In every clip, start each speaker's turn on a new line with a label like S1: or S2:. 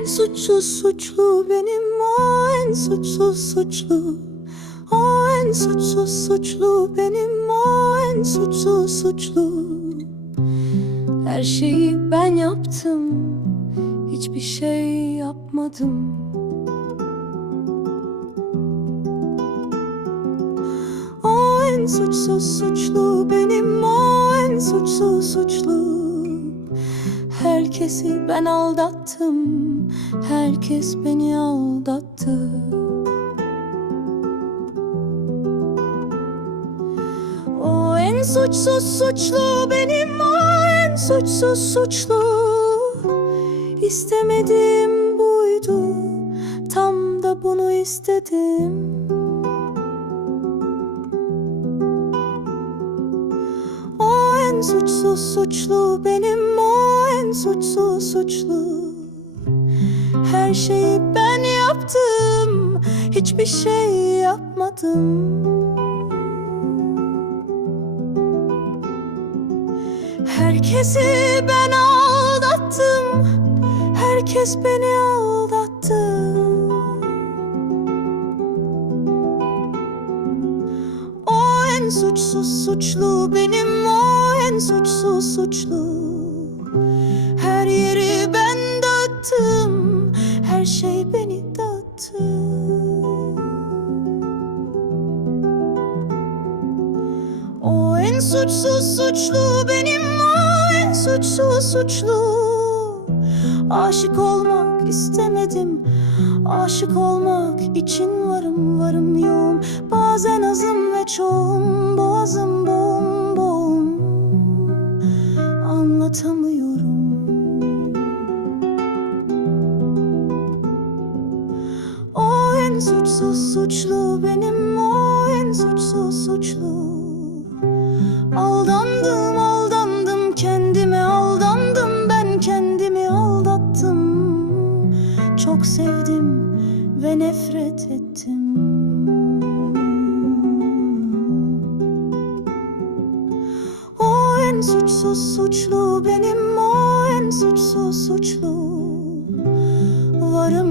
S1: en suçsuz suçlu benim o en suçsuz suçlu O en suçsuz suçlu benim o en suçsuz suçlu. Her şeyi ben yaptım Hiçbir şey yapmadım. O en suçsuz suçlu benim o Herkesi ben aldattım. Herkes beni aldattı. O en suçsuz suçlu benim o en suçsuz suçlu. İstemediğim buydu Tam da bunu istedim en suçsuz suçlu benim o en suçsuz suçlu. Her şeyi ben yaptım Hiçbir şey yapmadım. Herkesi ben aldattım Herkes beni aldattı. O en suçsuz suçlu benim suçlu. Her yeri ben dağıttım Her şey beni dağıttı. O en suçsuz suçlu benim o en suçsuz suçlu. Aşık olmak istemedim Aşık olmak için varım varım yoğum Bazen azım ve çoğum Boğazım suçsuz suçlu benim o en suçsuz suçlu. Aldandım aldandım kendime aldandım ben kendimi aldattım. Çok sevdim ve nefret ettim. O en suçsuz suçlu benim o en suçsuz suçlu. Varım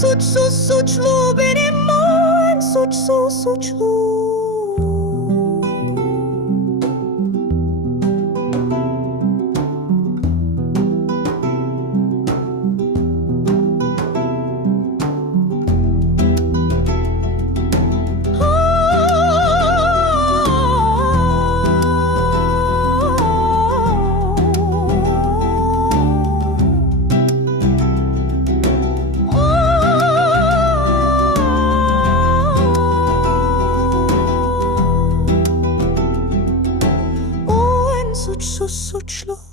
S1: suçsuz suçlu benim o en suçsuz suçlu So such love.